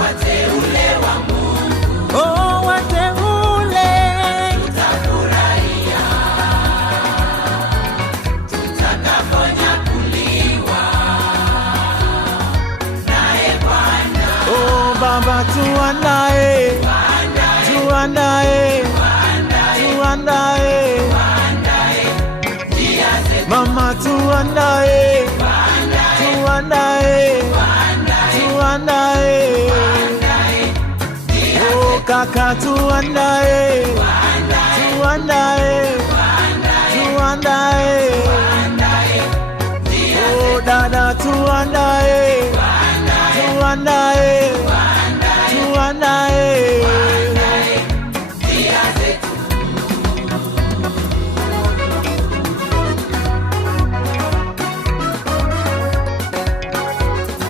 wateule wa Mungu, oh wateule, tutafurahia tutakaponyakuliwa naye Bwana. oh Baba tuandae, Mama tuandae, oh kaka tuandae, oh dada tuandae,